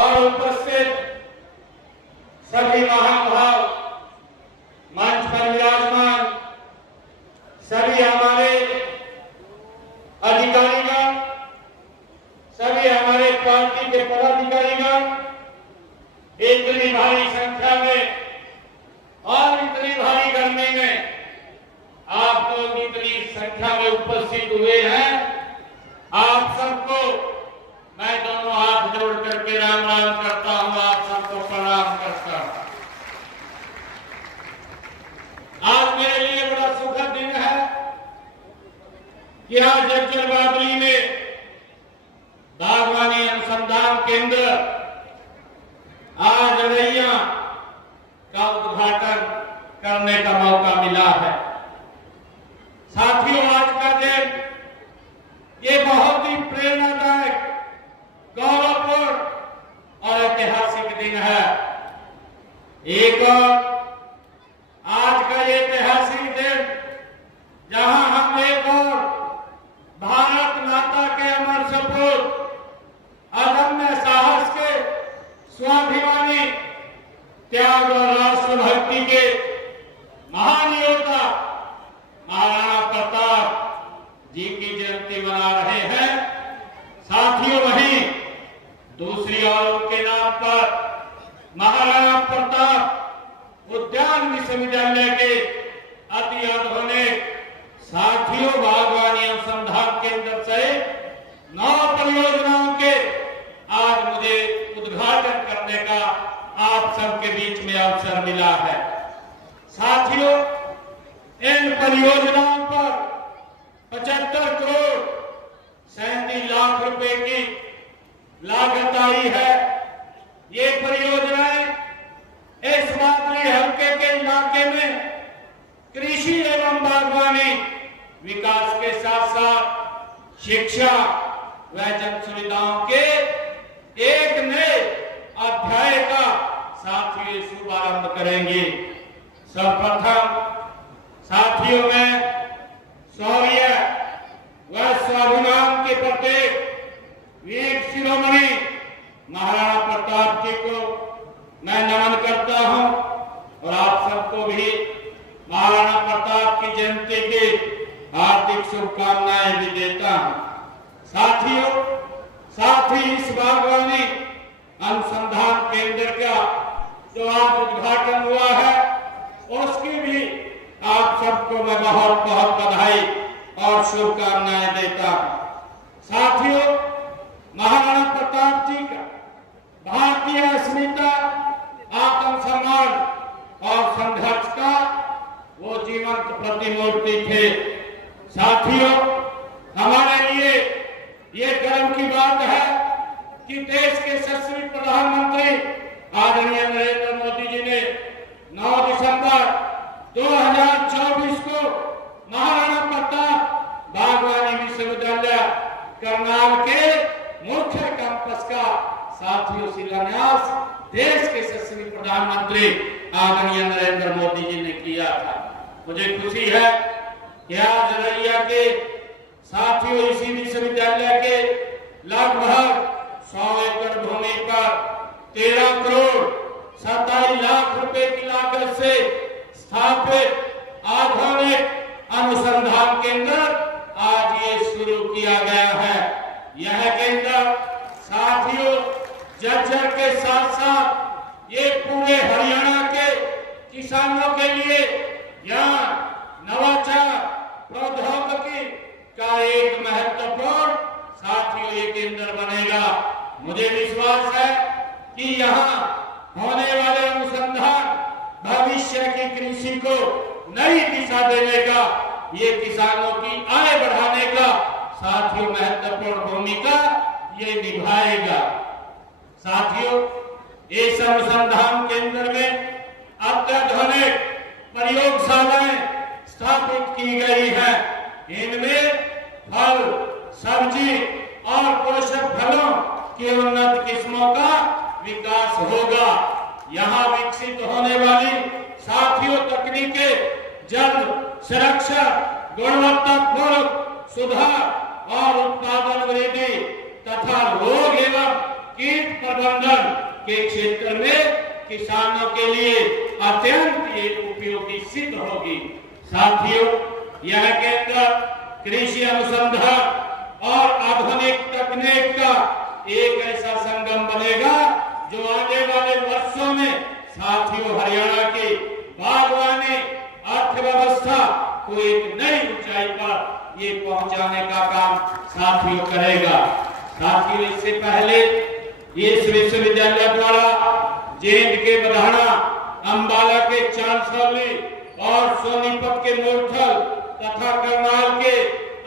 और उपस्थित सभी महानुभाव, मंच पर विराजमान सभी हमारे अधिकारीगण, सभी हमारे पार्टी के पदाधिकारीगण, इतनी भारी संख्या में और इतनी भारी गर्मी में आप लोग इतनी संख्या में उपस्थित हुए हैं। आप सबको मैं दोनों हाथ जोड़ करके राम राम करता हूं, आप सबको प्रणाम करता हूं। आज मेरे लिए बड़ा सुखद दिन है कि आज जज्जर बाबरी में बागवानी अनुसंधान केंद्र आज रैया का उद्घाटन करने का मौका मिला है। साथियों, आज का दिन ये बहुत ही प्रेरणादायक, गौरवपूर्ण और ऐतिहासिक दिन है। एक और आज का ये ऐतिहासिक दिन जहां हम एक और भारत माता के अमर सपूत, अदम्य साहस के, स्वाभिमानी, त्याग और राष्ट्रभक्ति के महान योद्धा महाराणा प्रताप जी की जयंती मना रहे हैं। साथियों, वहीं दूसरी ओर उनके नाम पर महाराणा प्रताप उद्यान विश्वविद्यालय के अति आधुनिक साथियों बागवानी अनुसंधान केंद्र से 9 परियोजनाओं के आज मुझे उद्घाटन करने का आप सबके बीच में अवसर मिला है। साथियों, इन परियोजनाओं पर 75 करोड़ 37 लाख रुपए की लागत आई है। ये परियोजनाएं इस बागवानी हल्के के इलाके में कृषि एवं बागवानी विकास के साथ साथ शिक्षा व जन सुविधाओं के एक नए अध्याय का साथियों शुभारंभ करेंगे। सर्वप्रथम साथियों में शौर्य व स्वाभिमान के प्रतीक वीर शिरोमणि महाराणा प्रताप जी को मैं नमन करता हूं और आप सबको भी महाराणा प्रताप की जयंती की हार्दिक शुभकामनाएं भी देता हूं। साथियों, साथ ही इस बागवानी अनुसंधान केंद्र का जो आज उद्घाटन हुआ है उसकी भी आप सबको मैं बहुत बहुत बधाई और शुभकामनाएं देता हूं। साथियों, महाराणा प्रताप जी का भारतीय अस्मिता, आत्मसम्मान और संघर्ष का वो जीवंत प्रतिमूर्ति थे। साथियों, हमारे लिए ये गर्व की बात है कि देश के यशस्वी प्रधानमंत्री आदरणीय नरेंद्र मोदी जी ने 9 दिसंबर 2024 को महाराणा प्रताप बागवानी विश्वविद्यालय करनाल के मुख्य कैंपस का साथियों शिलान्यास देश के यशस्वी प्रधानमंत्री आदरणीय नरेंद्र मोदी जी ने किया था। मुझे खुशी है कि आज रैया के साथियों इसी विश्वविद्यालय के लगभग 100 एकड़ भूमि पर 13 करोड़ 27 लाख रुपए की लागत से स्थापित आधुनिक अनुसंधान केंद्र आज ये शुरू किया गया है। यह केंद्र साथियों जज्जर के साथ साथ ये पूरे हरियाणा के किसानों के लिए यहाँ नवाचार प्रौद्योगिकी का एक महत्वपूर्ण साथियों ये केंद्र बनेगा। मुझे विश्वास है कि यहाँ होने वाले अनुसंधान भविष्य की कृषि को नई दिशा देने का, ये किसानों की आय बढ़ाने का साथियों महत्वपूर्ण भूमिका ये निभाएगा। साथियों, इस अनुसंधान केंद्र में अत्याधुनिक प्रयोगशालाएं स्थापित की गई है। इनमें फल, सब्जी और पोषक फलों की उन्नत किस्मों का विकास होगा। यहाँ विकसित होने वाली साथियों तकनीकें जल सुरक्षा, गुणवत्तापूर्ण सुधार और उत्पादन वृद्धि तथा रोग एवं कीट प्रबंधन के क्षेत्र में किसानों के लिए अत्यंत उपयोगी सिद्ध होगी। साथियों, यह केंद्र कृषि अनुसंधान और आधुनिक तकनीक का एक ऐसा संगम बनेगा जो आने वाले वर्षों में साथियों हरियाणा की बागवानी अर्थव्यवस्था को एक नई ऊंचाई पर ये पहुंचाने का काम साथियों करेगा। साथियों, इससे पहले इस विश्वविद्यालय द्वारा J&K बधाना, अंबाला के चांसौली और सोनीपत के मूर्थल तथा करनाल के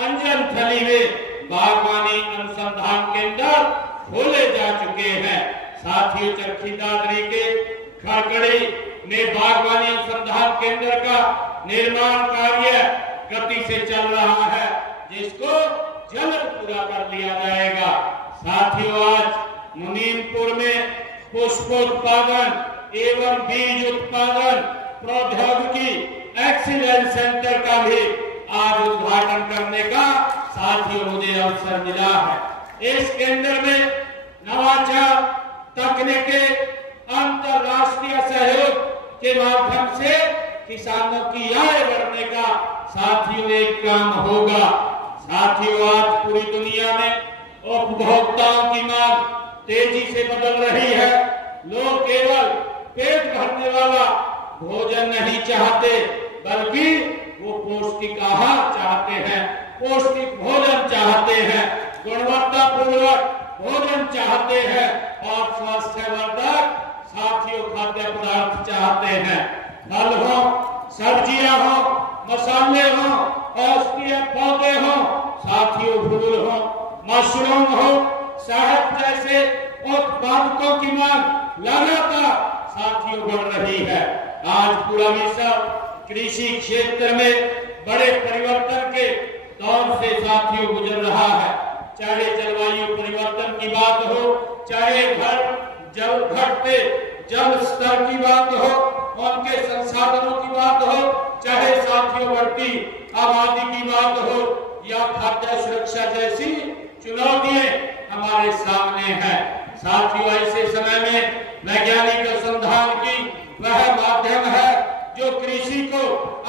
अंजनथली में बागवानी अनुसंधान केंद्र खोले जा चुके हैं। साथियों, चरखी दादरी के खड़गड़ी में बागवानी अनुसंधान केंद्र का निर्माण कार्य गति से चल रहा है, जिसको जल्द पूरा कर लिया जाएगा। साथियों, आज मुनीमपुर में पुष्पोत्पादन एवं बीज उत्पादन प्रौद्योगिकी एक्सीलेंस सेंटर का भी आज उद्घाटन करने का साथियों मुझे अवसर मिला है। इस केंद्र में नवाचार, तकनीकी, अंतरराष्ट्रीय सहयोग के माध्यम से किसानों की आय बढ़ने का साथियों एक काम होगा। साथियों, आज पूरी दुनिया में उपभोक्ताओं की मांग तेजी से बदल रही है। लोग केवल पेट भरने वाला भोजन नहीं चाहते, बल्कि वो पौष्टिक आहार चाहते हैं, पौष्टिक भोजन चाहते हैं, गुणवत्तापूर्वक भोजन चाहते हैं और स्वास्थ्यवर्धक साथियों खाद्य पदार्थ चाहते हैं। फल हो, सब्जियां हो, मसाले हो, औषधीय पौधे हो, साथियों फूल हो, मशरूम हो, शहद जैसे उत्पादकों की मांग लगातार साथियों बढ़ रही है। आज पूरा विश्व कृषि क्षेत्र में बड़े परिवर्तन के दौर से साथियों गुजर रहा है। चाहे जलवायु परिवर्तन की बात हो, चाहे घटते जल स्तर की बात हो, उनके संसाधनों की बात हो, चाहे साथियों बढ़ती आबादी की बात हो या खाद्य सुरक्षा जैसी चुनौतियां हमारे सामने हैं। साथियों, ऐसे समय में वैज्ञानिक अनुसंधान की वह माध्यम है जो कृषि को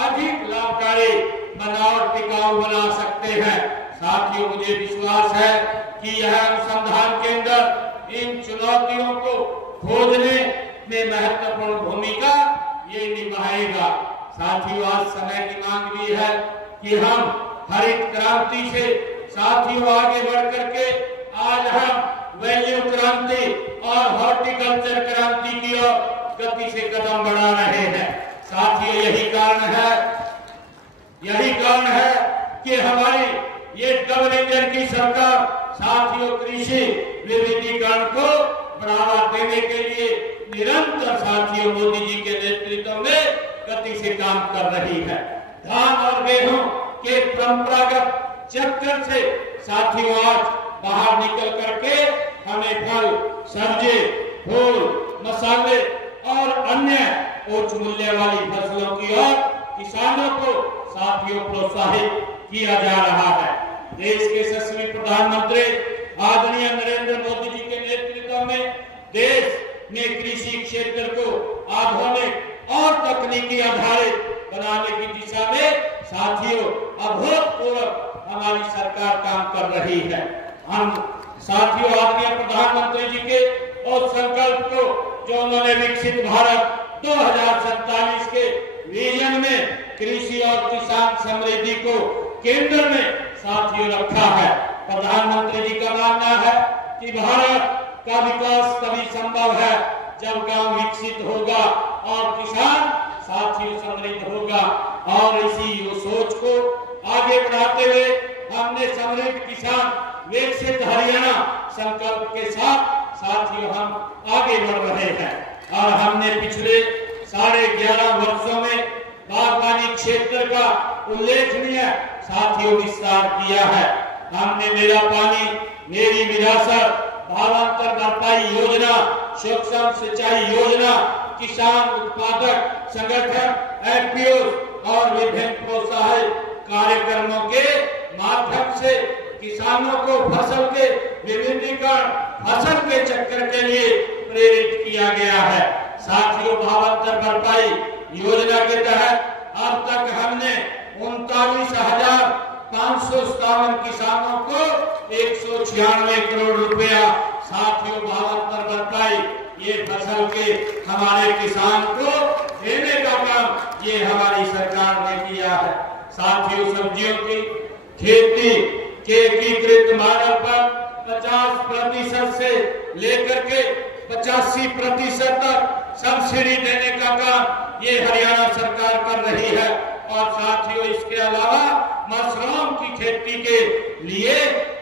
अधिक लाभकारी बना और टिकाऊ बना सकते हैं। साथियों, मुझे विश्वास है कि यह अनुसंधान केंद्र इन चुनौतियों को खोजने में महत्वपूर्ण भूमिका ये निभाएगा। साथियों, आज समय की मांग भी है कि हम हरित क्रांति से साथियों आगे बढ़ करके आज हम वैल्यू क्रांति और हॉर्टिकल्चर क्रांति की ओर गति से कदम बढ़ा रहे हैं। साथियों, यही कारण है कि हमारी ये डबल इंजन की सरकार साथियों कृषि विविधीकरण को बढ़ावा देने के लिए निरंतर साथियों मोदी जी के नेतृत्व में गति से काम कर रही है। धान और गेहूं के परंपरागत चक्कर से साथियों आज बाहर निकल करके हमें फल, सब्जी, फूल, मसाले और अन्य उच्च मूल्य वाली फसलों की ओर किसानों को साथियों प्रोत्साहित किया जा रहा है। देश के यशस्वी प्रधानमंत्री आदरणीय नरेंद्र मोदी जी के नेतृत्व में देश ने कृषि क्षेत्र को आधुनिक और तकनीकी आधारित बनाने की दिशा में साथियों अभूतपूर्व हमारी सरकार काम कर रही है। हम साथियों आदरणीय प्रधानमंत्री जी के उस संकल्प को जो उन्होंने विकसित भारत 2047 के विजन में कृषि और किसान समृद्धि को केंद्र में साथियों रखा है। प्रधानमंत्री जी का मानना है कि भारत का विकास तभी संभव है जब गांव विकसित होगा और किसान साथियों समृद्ध होगा। और इसी सोच को आगे बढ़ाते हुए हमने समृद्ध किसान विकसित हरियाणा संकल्प के साथ साथियों हम आगे बढ़ रहे हैं। और हमने पिछले 11.5 वर्षों में बागवानी क्षेत्र का उल्लेखनीय साथियों विस्तार किया है। हमने मेरा पानी मेरी विरासत, भावांतर भरपाई योजना, सूक्ष्म सिंचाई योजना, किसान उत्पादक संगठन एफपीओ और विभिन्न प्रोत्साहन कार्यक्रमों के माध्यम से किसानों को फसल के विविधीकरण, फसल के चक्कर के लिए प्रेरित किया गया है। साथियों, भावांतर भरपाई योजना के तहत अब तक हमने 39,557 किसानों को 196 करोड़ रुपया, साथियों भावांतर भरपाई ये फसल के हमारे किसान को देने का काम ये हमारी सरकार ने किया है। साथियों, सब्जियों की खेती के एकीकृत मॉडल पर 50% से लेकर के 85% तक सब्सिडी देने का काम ये हरियाणा सरकार कर रही है। और साथियों, इसके अलावा मशरूम की खेती के लिए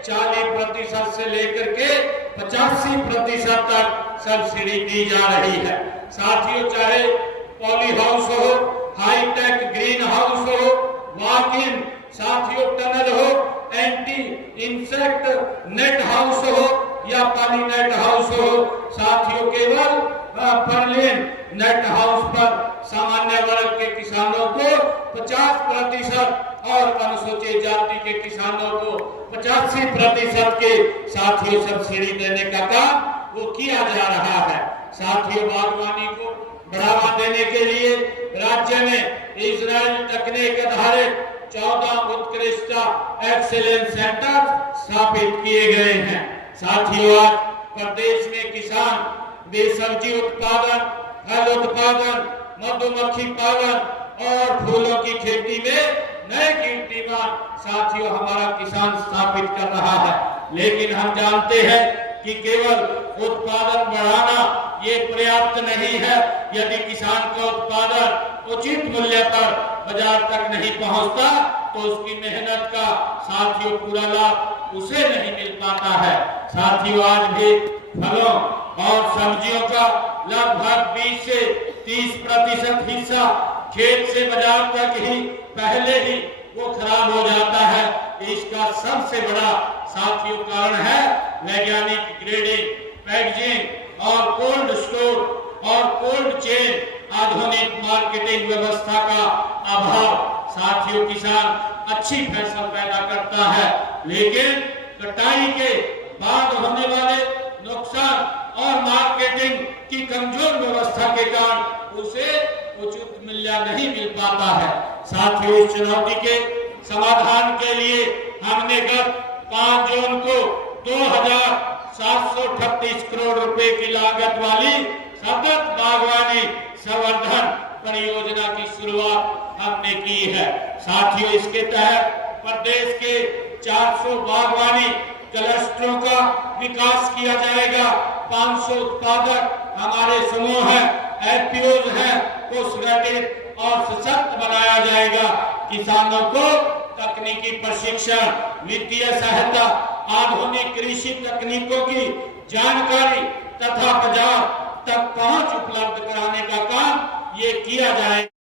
40% से लेकर के 85% तक सब्सिडी दी जा रही है। साथियों, चाहे पॉली हाउस हो, हाईटेक ग्रीन हाउस हो, वॉक इन, साथियों टनल हो, एंटी इंसेक्ट नेट हाउस हो या पानी नेट हाउस हो, साथियों केवल पर्लिन नेट हाउस पर सामान्य वर्ग के किसानों को 50% और अनुसूचित जाति के किसानों को 85% के साथियों सब्सिडी देने का काम वो किया जा रहा है। साथियों, बागवानी को बढ़ावा देने के लिए राज्य में इजराइल तकनीक आधारित 14 उत्कृष्ट एक्सीलेंस सेंटर स्थापित किए गए हैं। साथियों, आज प्रदेश में किसान सब्जी उत्पादन, फल उत्पादन, मधुमक्खी पालन और फूलों की खेती में नए कीर्तिमान साथियों हमारा किसान स्थापित कर रहा है। लेकिन हम जानते हैं कि केवल उत्पादन बढ़ाना ये पर्याप्त नहीं है। यदि किसान का उत्पादन उचित मूल्य पर बाजार तक नहीं पहुंचता तो उसकी मेहनत का साथियों पूरा लाभ उसे नहीं मिल पाता है। साथियों, आज भी फलों और सब्जियों का लगभग 20 से 30% हिस्सा खेत से बाजार तक ही पहले ही वो खराब हो जाता है। इसका सबसे बड़ा साथियों कारण है वैज्ञानिक ग्रेडिंग, पैकेजिंग और कोल्ड स्टोर और कोल्ड चेन आधुनिक मार्केटिंग व्यवस्था का अभाव। साथियों, किसान अच्छी फसल पैदा करता है लेकिन कटाई के बाद होने वाले नुकसान और मार्केटिंग की कमजोर व्यवस्था के कारण उसे उचित मूल्य नहीं मिल पाता है। साथियों, इस चुनौती के समाधान के लिए हमने गत 5 जून को 2,738 करोड़ रुपए की लागत वाली सतत बागवानी संवर्धन परियोजना की शुरुआत हमने की है। साथियों, इसके तहत प्रदेश के 400 बागवानी क्लस्टरों का विकास किया जाएगा। 500 उत्पादक हमारे समूह हैं, एफपीओज हैं, को संगठित और सशक्त बनाया जाएगा। किसानों को तकनीकी प्रशिक्षण, वित्तीय सहायता, आधुनिक कृषि तकनीकों की जानकारी तथा बाजार तक पहुंच उपलब्ध कराने का काम ये किया जाएगा।